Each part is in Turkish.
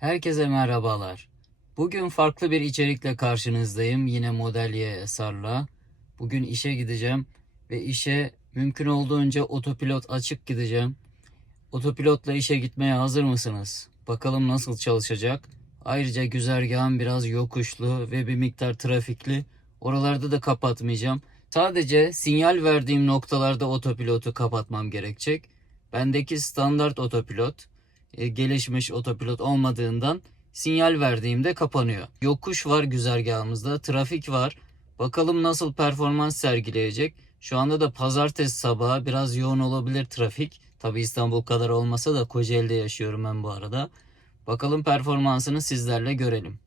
Herkese merhabalar. Bugün farklı bir içerikle karşınızdayım. Yine Modelye Esar'la. Bugün işe gideceğim ve işe mümkün olduğunca otopilot açık gideceğim. Otopilotla işe gitmeye hazır mısınız? Bakalım nasıl çalışacak? Ayrıca güzergahım biraz yokuşlu ve bir miktar trafikli. Oralarda da kapatmayacağım. Sadece sinyal verdiğim noktalarda otopilotu kapatmam gerekecek. Bendeki standart otopilot e, gelişmiş otopilot olmadığından sinyal verdiğimde kapanıyor. Yokuş var güzergahımızda, trafik var. Bakalım nasıl performans sergileyecek. Şu anda da pazartesi sabahı biraz yoğun olabilir trafik. Tabi İstanbul kadar olmasa da Kocaeli'de yaşıyorum ben bu arada. Bakalım performansını sizlerle görelim.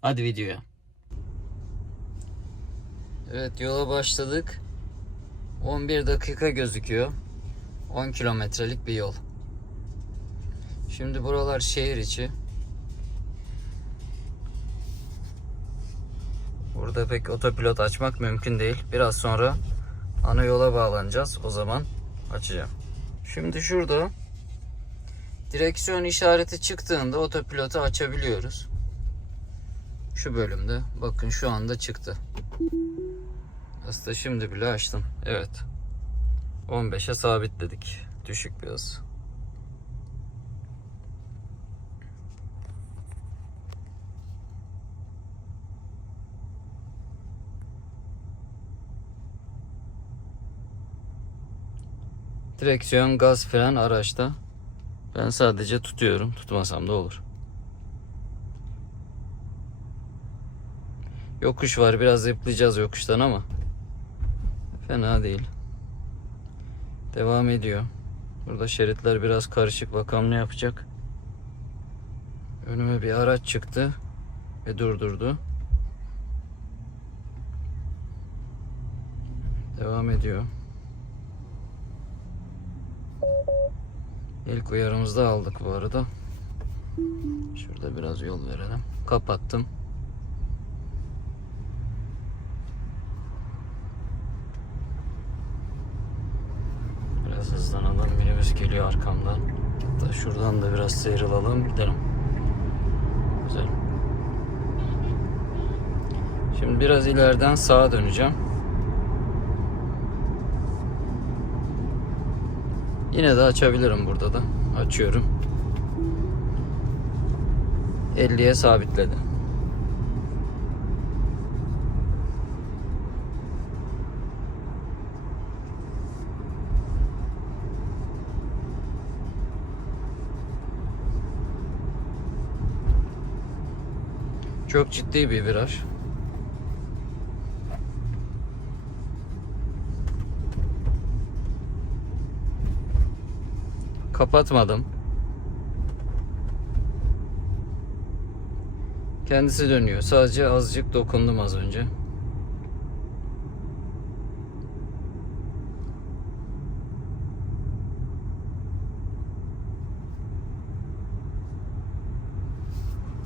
Hadi videoya. Evet yola başladık. 11 dakika gözüküyor. 10 kilometrelik bir yol. Şimdi buralar şehir içi. Burada pek otopilot açmak mümkün değil. Biraz sonra ana yola bağlanacağız. O zaman açacağım. Şimdi şurada direksiyon işareti çıktığında otopilotu açabiliyoruz. Şu bölümde. Bakın şu anda çıktı. Aslında şimdi bile açtım. Evet. 15'e sabitledik. Düşük bir hız. Direksiyon, gaz, fren araçta. Ben sadece tutuyorum. Tutmasam da olur. Yokuş var. Biraz zıplayacağız yokuştan ama. Fena değil. Devam ediyor. Burada şeritler biraz karışık. Bakalım ne yapacak. Önüme bir araç çıktı ve durdurdu. Devam ediyor. İlk uyarımızı da aldık bu arada. Şurada biraz yol verelim. Kapattım. Biraz hızlanalım. Minibüs geliyor arkamdan. Hatta şuradan da biraz sıyrılalım. Gidelim. Güzel. Şimdi biraz ileriden sağa döneceğim. Yine de açabilirim burada da. Açıyorum. 50'ye sabitledi. Çok ciddi bir viraj. Kapatmadım. Kendisi dönüyor. Sadece azıcık dokundum az önce.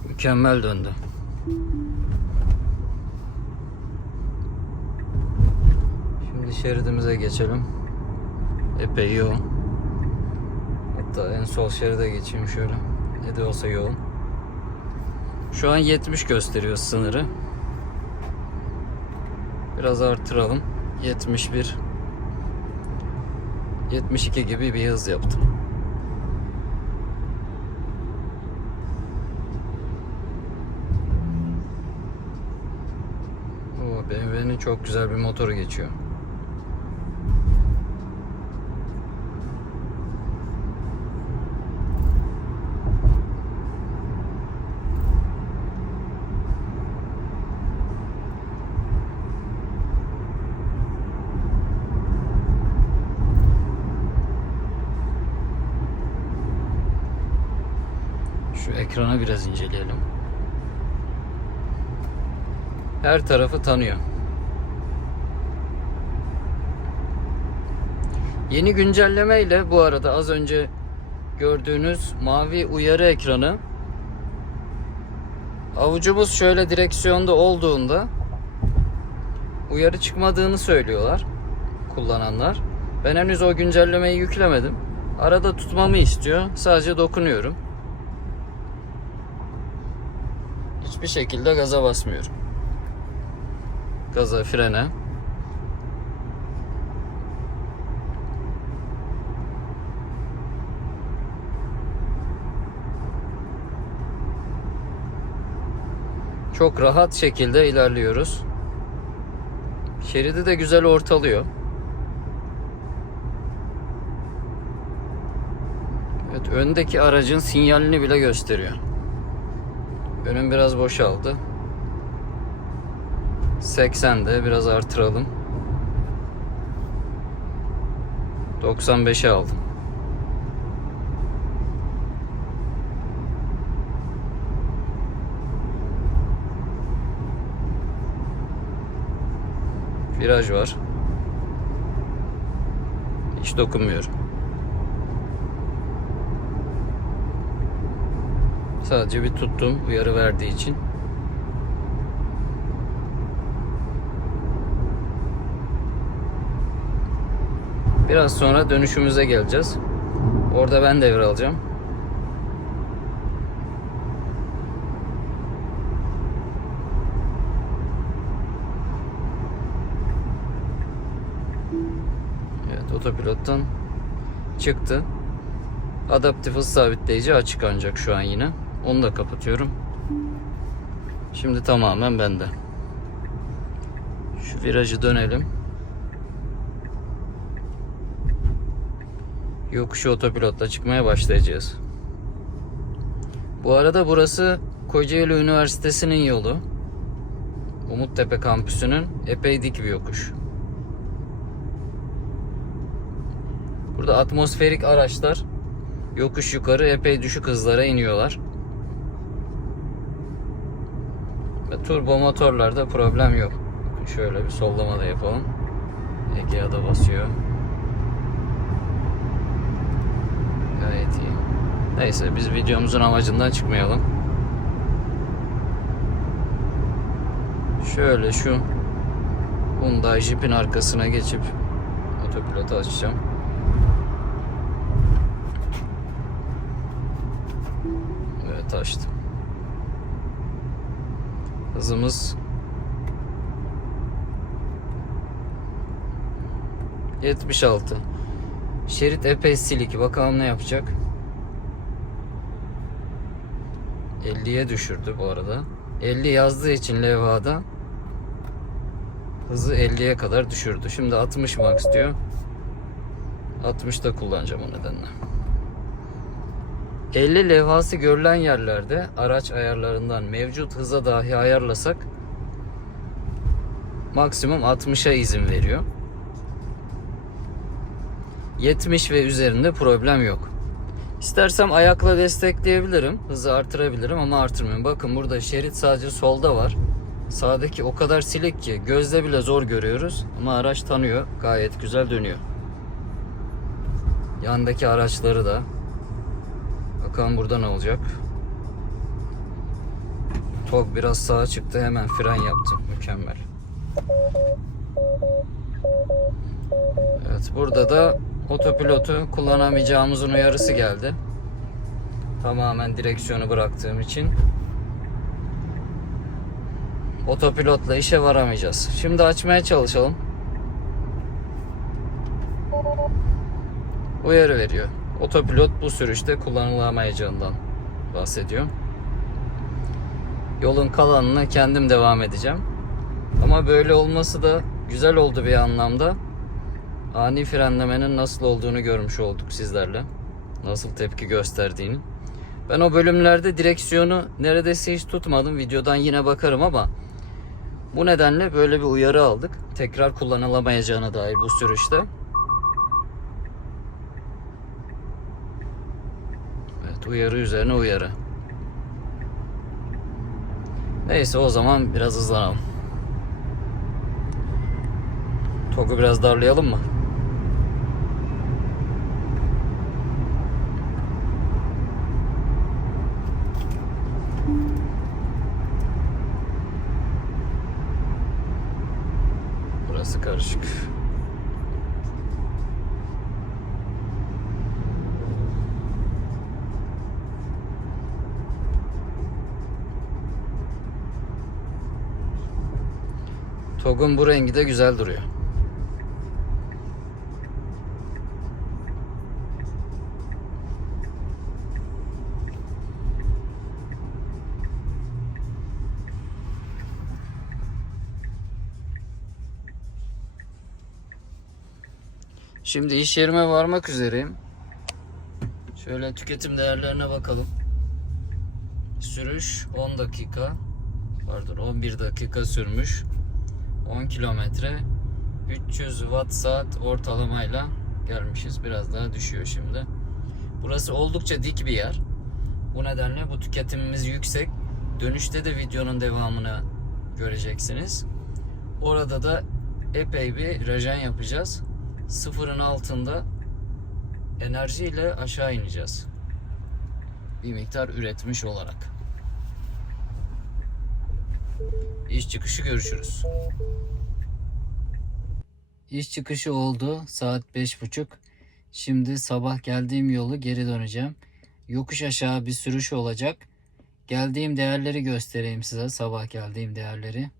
Mükemmel döndü. Şimdi şeridimize geçelim. Epey yoğun. Hatta en sol şeride geçeyim şöyle. Ne de olsa yoğun. Şu an 70 gösteriyor sınırı. Biraz artıralım. 71 72 gibi bir hız yaptım. Oo, BMW'nin çok güzel bir motoru geçiyor. Şu ekrana biraz inceleyelim. Her tarafı tanıyor. Yeni güncelleme ile bu arada az önce gördüğünüz mavi uyarı ekranı avucumuz şöyle direksiyonda olduğunda uyarı çıkmadığını söylüyorlar kullananlar. Ben henüz o güncellemeyi yüklemedim. Arada tutmamı istiyor. Sadece dokunuyorum. Hiçbir şekilde gaza basmıyorum. Gaza, frene. Çok rahat şekilde ilerliyoruz. Şeridi de güzel ortalıyor. Evet, öndeki aracın sinyalini bile gösteriyor. Önüm biraz boşaldı. 80'de biraz artıralım. 95'e aldım. Viraj var. Hiç dokunmuyorum. Sadece bir tuttum uyarı verdiği için. Biraz sonra dönüşümüze geleceğiz. Orada ben devralacağım. Evet otopilottan çıktı. Adaptif hız sabitleyici açık ancak şu an yine. Onu da kapatıyorum. Şimdi tamamen bende. Şu virajı dönelim. Yokuşu otopilotla çıkmaya başlayacağız. Bu arada burası Kocaeli Üniversitesi'nin yolu. Umuttepe kampüsünün epey dik bir yokuş. Burada atmosferik araçlar yokuş yukarı epey düşük hızlara iniyorlar. Ve turbo motorlarda problem yok. Şöyle bir sollama da yapalım. Egea'da da basıyor. Gayet iyi. Neyse biz videomuzun amacından çıkmayalım. Şöyle şu Hyundai Jeep'in arkasına geçip otopilotu açacağım. Evet açtım. Hızımız 76. Şerit epey silik. Bakalım ne yapacak. 50'ye düşürdü bu arada. 50 yazdığı için levhada hızı 50'ye kadar düşürdü. Şimdi 60 max diyor. 60'da kullanacağım o nedenle. 50 levhası görülen yerlerde araç ayarlarından mevcut hıza dahi ayarlasak maksimum 60'a izin veriyor. 70 ve üzerinde problem yok. İstersem ayakla destekleyebilirim. Hızı artırabilirim ama artırmıyorum. Bakın burada şerit sadece solda var. Sağdaki o kadar silik ki gözle bile zor görüyoruz. Ama araç tanıyor. Gayet güzel dönüyor. Yandaki araçları da. Bakalım burada ne olacak. Tok biraz sağa çıktı. Hemen fren yaptım. Mükemmel. Evet burada da otopilotu kullanamayacağımızın uyarısı geldi. Tamamen direksiyonu bıraktığım için. Otopilotla işe varamayacağız. Şimdi açmaya çalışalım. Uyarı veriyor. Otopilot bu sürüşte kullanılamayacağından bahsediyor. Yolun kalanına kendim devam edeceğim. Ama böyle olması da güzel oldu bir anlamda ani frenlemenin nasıl olduğunu görmüş olduk sizlerle. Nasıl tepki gösterdiğini. Ben o bölümlerde direksiyonu neredeyse hiç tutmadım. Videodan yine bakarım ama bu nedenle böyle bir uyarı aldık. Tekrar kullanılamayacağına dair bu sürüşte. Evet uyarı üzerine uyarı. Neyse o zaman biraz hızlanalım. Togu biraz darlayalım mı? Burası karışık. Togun bu rengi de güzel duruyor. Şimdi iş yerime varmak üzereyim. Şöyle tüketim değerlerine bakalım. Sürüş 10 dakika. Pardon 11 dakika sürmüş. 10 kilometre. 300 watt saat ortalamayla gelmişiz. Biraz daha düşüyor şimdi. Burası oldukça dik bir yer. Bu nedenle bu tüketimimiz yüksek. Dönüşte de videonun devamını göreceksiniz. Orada da epey bir rejen yapacağız. Sıfırın altında enerjiyle aşağı ineceğiz. Bir miktar üretmiş olarak. İş çıkışı görüşürüz. İş çıkışı oldu. Saat 5.30. Şimdi sabah geldiğim yolu geri döneceğim. Yokuş aşağı bir sürüş olacak. Geldiğim değerleri göstereyim size. Sabah geldiğim değerleri.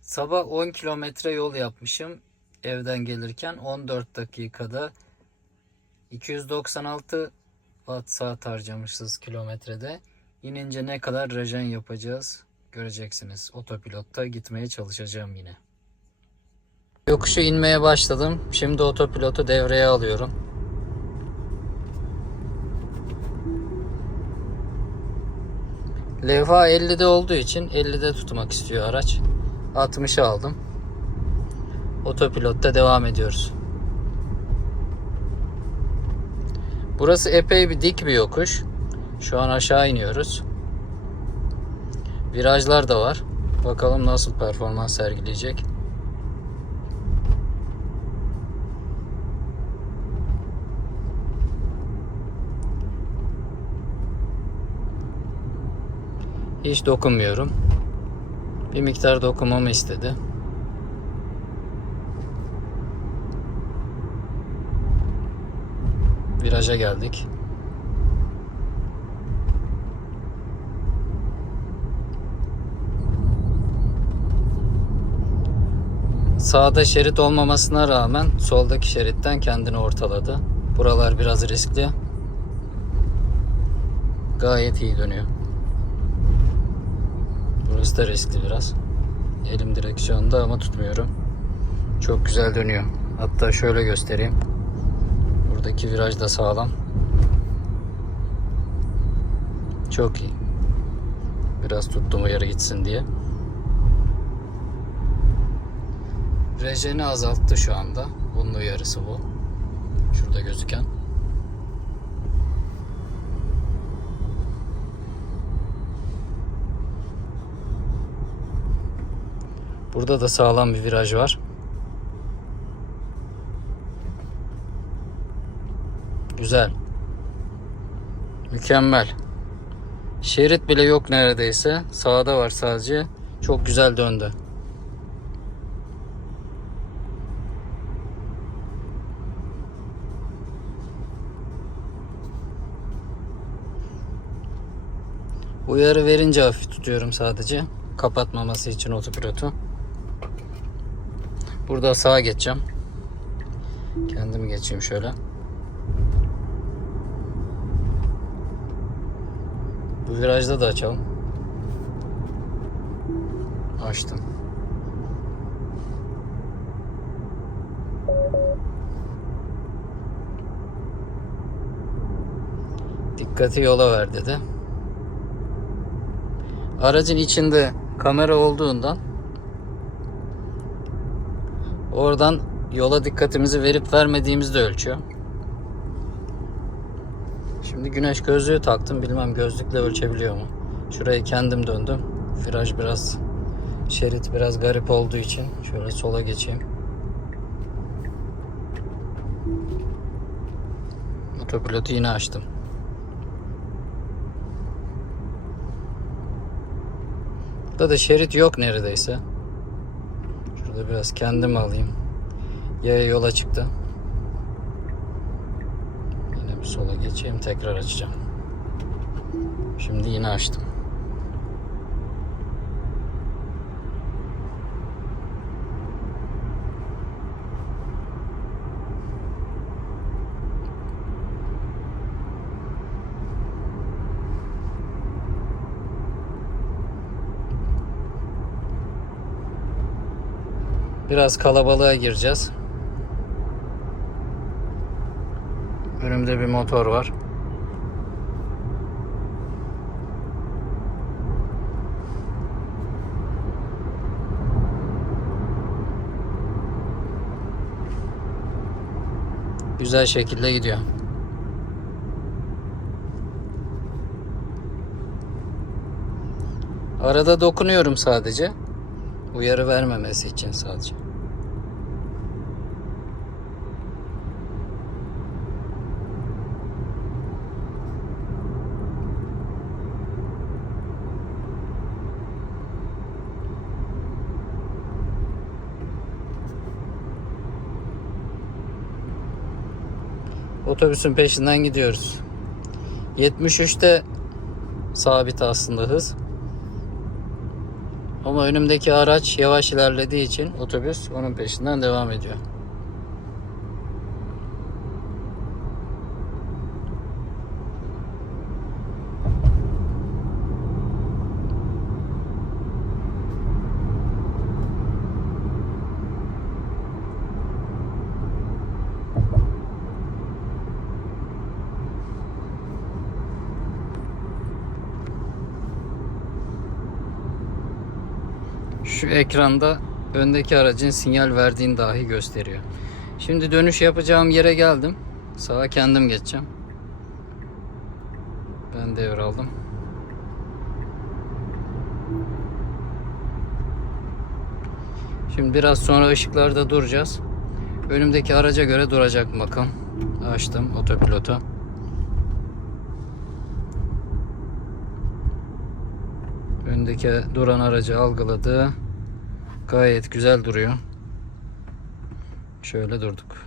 Sabah 10 kilometre yol yapmışım. Evden gelirken 14 dakikada 296 watt saat harcamışız kilometrede. İnince ne kadar rejen yapacağız göreceksiniz. Otopilotta gitmeye çalışacağım yine. Yokuşu inmeye başladım. Şimdi otopilotu devreye alıyorum. Levha 50'de olduğu için 50'de tutmak istiyor araç. 60'ı aldım. Otopilotta devam ediyoruz. Burası epey bir dik bir yokuş. Şu an aşağı iniyoruz. Virajlar da var. Bakalım nasıl performans sergileyecek. Hiç dokunmuyorum. Bir miktar dokunmamı istedi. Viraja geldik. Sağda şerit olmamasına rağmen soldaki şeritten kendini ortaladı. Buralar biraz riskli. Gayet iyi dönüyor. Burası da riskli biraz. Elim direksiyonda ama tutmuyorum. Çok güzel dönüyor. Hatta şöyle göstereyim. Buradaki viraj da sağlam. Çok iyi. Biraz tuttum uyarı gitsin diye. Rejeni azalttı şu anda. Bunun uyarısı bu. Şurada gözüken. Burada da sağlam bir viraj var. Güzel. Mükemmel. Şerit bile yok neredeyse. Sağda var sadece. Çok güzel döndü. Uyarı verince hafif tutuyorum sadece. Kapatmaması için otopilotu. Burada sağa geçeceğim. Kendim geçeyim şöyle. Bu virajda da açalım. Açtım. Dikkati yola ver dedi. Aracın içinde kamera olduğundan oradan yola dikkatimizi verip vermediğimizi de ölçüyor. Şimdi güneş gözlüğü taktım. Bilmem gözlükle ölçebiliyor mu? Şurayı kendim döndüm. Viraj biraz şerit biraz garip olduğu için şöyle sola geçeyim. Otopilotu yine açtım. Burada da şerit yok neredeyse. Şurada biraz kendim alayım. Yaya yola çıktı. Yine bir sola geçeyim tekrar açacağım. Şimdi yine açtım. Biraz kalabalığa gireceğiz. Önümde bir motor var. Güzel şekilde gidiyor. Arada dokunuyorum sadece. Uyarı vermemesi için sadece. Otobüsün peşinden gidiyoruz. 73'te sabit aslında hız. Ama önümdeki araç yavaş ilerlediği için otobüs onun peşinden devam ediyor. Şu ekranda öndeki aracın sinyal verdiğini dahi gösteriyor. Şimdi dönüş yapacağım yere geldim. Sağa kendim geçeceğim. Ben devraldım. Şimdi biraz sonra ışıklarda duracağız. Önümdeki araca göre duracak bakalım. Açtım otopilotu. Öndeki duran aracı algıladı. Gayet güzel duruyor. Şöyle durduk.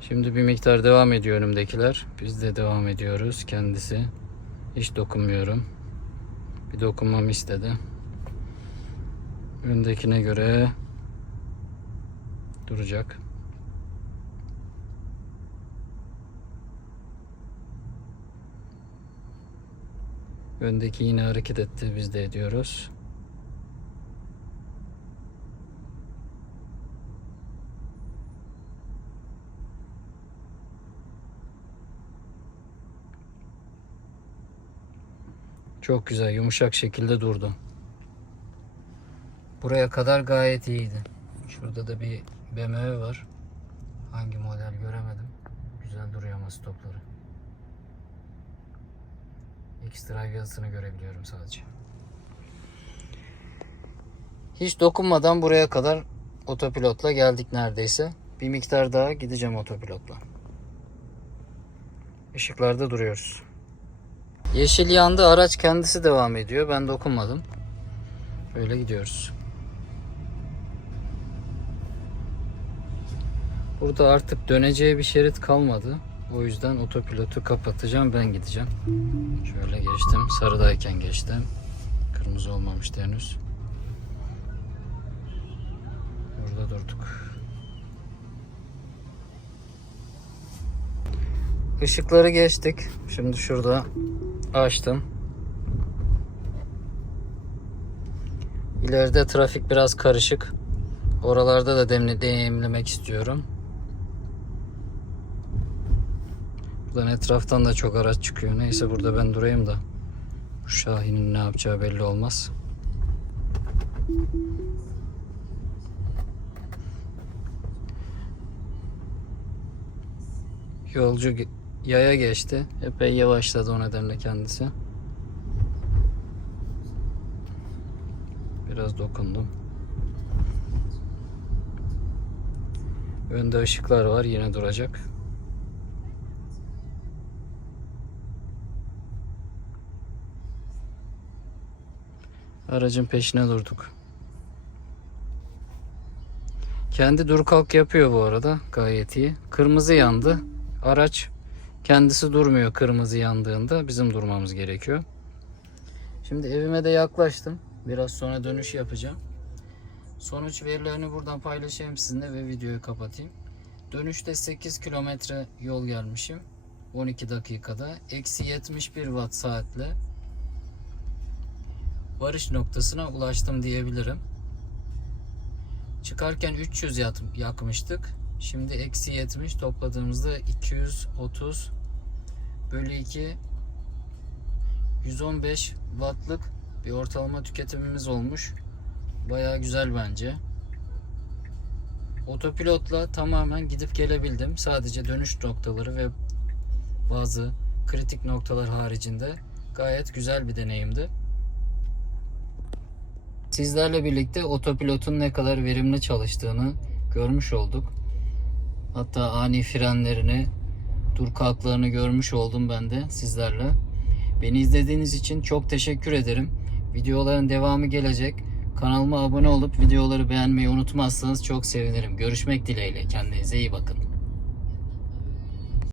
Şimdi bir miktar devam ediyor önümdekiler. Biz de devam ediyoruz kendisi. Hiç dokunmuyorum. Bir dokunmamı istedi. Öndekine göre duracak. Öndeki yine hareket etti. Biz de ediyoruz. Çok güzel, yumuşak şekilde durdu. Buraya kadar gayet iyiydi. Şurada da bir BMW var. Hangi model göremedim. Güzel duruyor ama stopları. Ekstra yazısını görebiliyorum sadece. Hiç dokunmadan buraya kadar otopilotla geldik neredeyse. Bir miktar daha gideceğim otopilotla. Işıklarda duruyoruz. Yeşil yandı araç kendisi devam ediyor. Ben dokunmadım. Böyle gidiyoruz. Burada artık döneceği bir şerit kalmadı. O yüzden otopilotu kapatacağım ben gideceğim. Şöyle geçtim. Sarıdayken geçtim. Kırmızı olmamıştı henüz. Burada durduk. Işıkları geçtik. Şimdi şurada açtım. İleride trafik biraz karışık. Oralarda da demli demlemek istiyorum. Buradan etraftan da çok araç çıkıyor. Neyse burada ben durayım da. Bu Şahin'in ne yapacağı belli olmaz. Yolcu yaya geçti. Epey yavaşladı o nedenle kendisi. Biraz dokundum. Önde ışıklar var yine duracak. Aracın peşine durduk. Kendi dur kalk yapıyor bu arada gayet iyi. Kırmızı yandı. Araç kendisi durmuyor kırmızı yandığında. Bizim durmamız gerekiyor. Şimdi evime de yaklaştım. Biraz sonra dönüş yapacağım. Sonuç verilerini buradan paylaşayım sizinle ve videoyu kapatayım. Dönüşte 8 kilometre yol gelmişim. 12 dakikada. Eksi 71 watt saatle varış noktasına ulaştım diyebilirim. Çıkarken 300 yat- yakmıştık. Şimdi eksi 70 topladığımızda 230 bölü 2 115 wattlık bir ortalama tüketimimiz olmuş. Bayağı güzel bence. Otopilotla tamamen gidip gelebildim. Sadece dönüş noktaları ve bazı kritik noktalar haricinde gayet güzel bir deneyimdi. Sizlerle birlikte otopilotun ne kadar verimli çalıştığını görmüş olduk. Hatta ani frenlerini, dur kalklarını görmüş oldum ben de sizlerle. Beni izlediğiniz için çok teşekkür ederim. Videoların devamı gelecek. Kanalıma abone olup videoları beğenmeyi unutmazsanız çok sevinirim. Görüşmek dileğiyle. Kendinize iyi bakın.